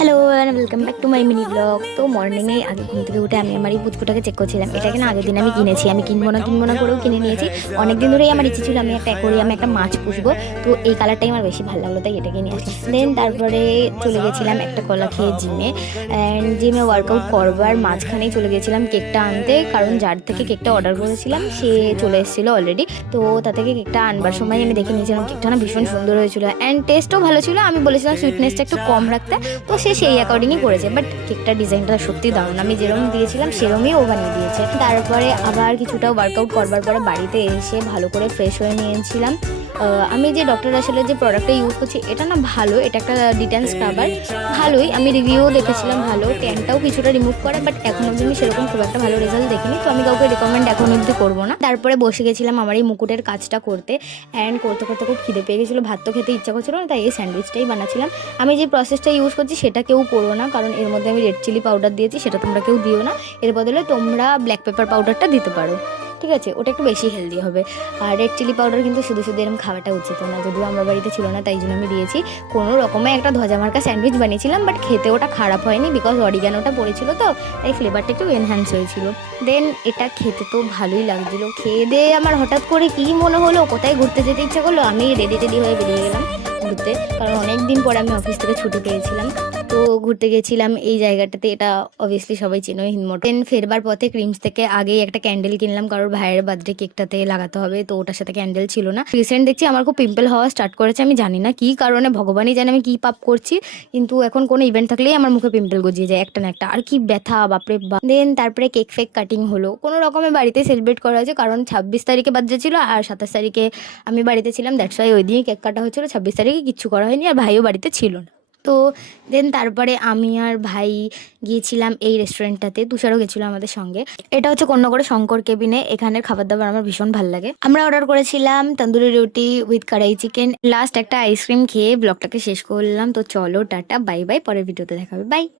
Hello and welcome back to my mini blog. তো মর্নিংয়ে আগে ঘুম থেকে উঠে আমি আমার এই পুচকুটাকে চেক করছিলাম। এটা কিনা আগের দিন আমি কিনেছি, আমি কিনবো না করেও কিনে নিয়েছি। অনেকদিন ধরেই আমার ইচ্ছে ছিল আমি একটা অ্যাকোরিয়ামে একটা মাছ পুষবো, তো এই কালারটাই আমার বেশি ভালো লাগলো, তাই এটাকে নিয়ে আসি। দেন তারপরে চলে গেছিলাম একটা কলা খেয়ে জিমে, অ্যান্ড জিমে ওয়ার্কআউট করবার মাঝখানেই চলে গেছিলাম কেকটা আনতে, কারণ যার থেকে কেকটা অর্ডার করেছিলাম সে চলে এসেছিলো অলরেডি। তো তা থেকে কেকটা আনবার সময় আমি দেখে নিয়েছিলাম কেকটা না ভীষণ সুন্দর হয়েছিল, অ্যান্ড টেস্টও ভালো ছিল। আমি বলেছিলাম সুইটনেসটা একটু কম রাখতে, তো সে সেই অ্যাকর্ডিংই করেছে। বাট কেকটার ডিজাইনটা সত্যি দারুণ, আমি যেরকম দিয়েছিলাম সেরকমই ও বানিয়ে দিয়েছে। তারপরে আবার কিছুটা ওয়ার্কআউট করবার পরে বাড়িতে এসে ভালো করে ফ্রেশ হয়ে নিয়েছিলাম। আমি যে ডক্টর রাসেলের যে প্রোডাক্টটা ইউজ করছি এটা না ভালো, এটা একটা ডিটেন স্ক্রাবার, ভালোই। আমি রিভিউও দেখেছিলাম ভালো, ট্যানটাও কিছুটা রিমুভ করে, বাট এখন অবধি আমি সেরকম খুব একটা ভালো রেজাল্ট দেখিনি, তো আমি কাউকে রেকমেন্ড এখন অবধি করবো না। তারপরে বসে গেছিলাম আমার এই মুকুটের কাজটা করতে, অ্যান্ড করতে করতে খুব খিদে পেয়ে গেছিলো, ভাত তো খেতে ইচ্ছা করছিল না, তাই এই স্যান্ডউইচটাই বানাচ্ছিলাম। আমি যে প্রসেসটা ইউজ করছি সেটা কেউ করো না, কারণ এর মধ্যে আমি রেড চিলি পাউডার দিয়েছি, সেটা তোমরা কেউ দিও না। এর বদলে তোমরা ব্ল্যাক পেপার পাউডারটা দিতে পারো, ঠিক আছে? ওটা একটু বেশি হেলদি হবে। আর রেড চিলি পাউডার কিন্তু শুধু শুধু এরকম খাওয়াটা উচিত না, যদিও আমার বাড়িতে ছিল না তাই জন্য আমি দিয়েছি। কোনো রকমে একটা ধজা মার্কা স্যান্ডউইচ বানিয়েছিলাম, বাট খেতে ওটা খারাপ হয়নি, বিকজ অরিগানোটা পড়েছিল, তো তাই ফ্লেভারটা একটু এনহ্যান্স হয়েছিল। দেন এটা খেতে তো ভালোই লাগছিলো। খেয়ে দিয়ে আমার হঠাৎ করে কী মনে হলো, কোথায় ঘুরতে যেতে ইচ্ছা করলো, আমি রেডি হয়ে বেরিয়ে গেলাম ঘুরতে, কারণ অনেক দিন পরে আমি অফিস থেকে ছুটি পেয়েছিলাম। তো ঘুরতে গেছিলাম এই জায়গাটাতে, এটা অবভিয়াসলি সবাই চেনো, হিনমোট। দেন ফেরবার পথে ক্রিমস থেকে আগেই একটা ক্যান্ডেল কিনলাম, কারোর ভাইয়ের বার্থডে কেকটাতে লাগাতে হবে, তো ওটার সাথে ক্যান্ডেল ছিল না। রিসেন্ট দেখছি আমার খুব পিম্পল হওয়া স্টার্ট করেছে, আমি জানি না কী কারণে, ভগবানই জানে আমি কী পাপ করছি, কিন্তু এখন কোনো ইভেন্ট থাকলেই আমার মুখে পিম্পল গজিয়ে যায় একটা না একটা, আর কি ব্যথা, বাপরে বাপ। দেন তারপরে কেক ফেক কাটিং হলো, কোনো রকমের বাড়িতে সেলিব্রেট করা হয়েছে, কারণ 26 তারিখে বার্থডে ছিল আর 27 তারিখে আমি বাড়িতে ছিলাম, দ্যাটস ওয়াই ওই দিনই কেক কাটা হচ্ছিলো। 26 তারিখে কিচ্ছু করা হয়নি, আর ভাইও বাড়িতে ছিল না। তো দেন তারপরে আমি আর ভাই গিয়েছিলাম এই রেস্টুরেন্টটাতে, তুষারও গেছিলো আমাদের সঙ্গে। এটা হচ্ছে কন্যাগড়ে শঙ্কর কেবিনে, এখানের খাবার দাবার আমার ভীষণ ভালো লাগে। আমরা অর্ডার করেছিলাম তন্দুরি রুটি উইথ কড়াই চিকেন, লাস্ট একটা আইসক্রিম খেয়ে ব্লগটাকে শেষ করলাম। তো চলো টাটা, বাই বাই, পরের ভিডিওতে দেখাবে, বাই।